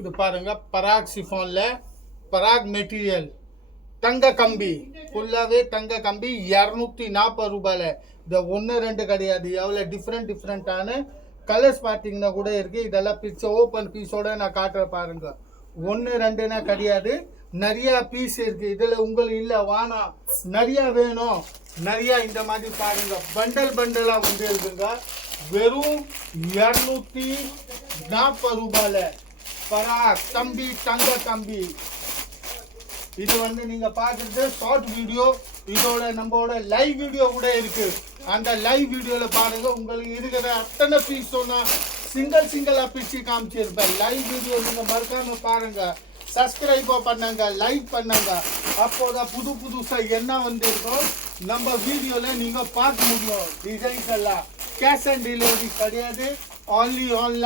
இது பாருங்க, பராக் சிஃபான்ல பராக் மெட்டீரியல் தங்க கம்பி, ஃபுல்லாகவே தங்க கம்பி 240 ரூபாயில். இந்த 1 2 கிடையாது, எவ்வளோ டிஃப்ரெண்ட்டான கலர்ஸ் பார்த்தீங்கன்னா கூட இருக்குது. இதெல்லாம் பிச்சை ஓப்பன் பீஸோட நான் காட்டுற பாருங்க. 1 2னா கிடையாது, நிறையா பீஸ் இருக்குது. இதில் உங்களுக்கு இல்லை வானா நிறையா வேணும், நிறையா இந்த மாதிரி பாருங்க பண்டலாக வந்து இருக்குங்க. வெறும் 240 ரூபாயில் பராக் கம்பி தங்க கம்பி. இது வந்து நீங்க பார்க்குறது ஷார்ட் வீடியோ. இதோட நம்மளோட லைவ் வீடியோ கூட இருக்கு. அந்த லைவ் வீடியோல பாருங்க, உங்களுக்கு இருக்கிற அத்தனை பீஸ் சொன்னா சிங்கிளா பிரிச்சு காமிச்சிருப்பேன். லைவ் வீடியோ நீங்க மறக்காம பாருங்க, சப்ஸ்கிரைப் பண்ணுங்க, லைக் பண்ணுங்க. அப்போதான் புதுசா என்ன வந்து இருக்கும் நம்ம வீடியோல நீங்க பார்க்க முடியும். டிசைன்ஸ் எல்லாம் கேஷ் ஆன் டெலிவரி கிடையாது, only online.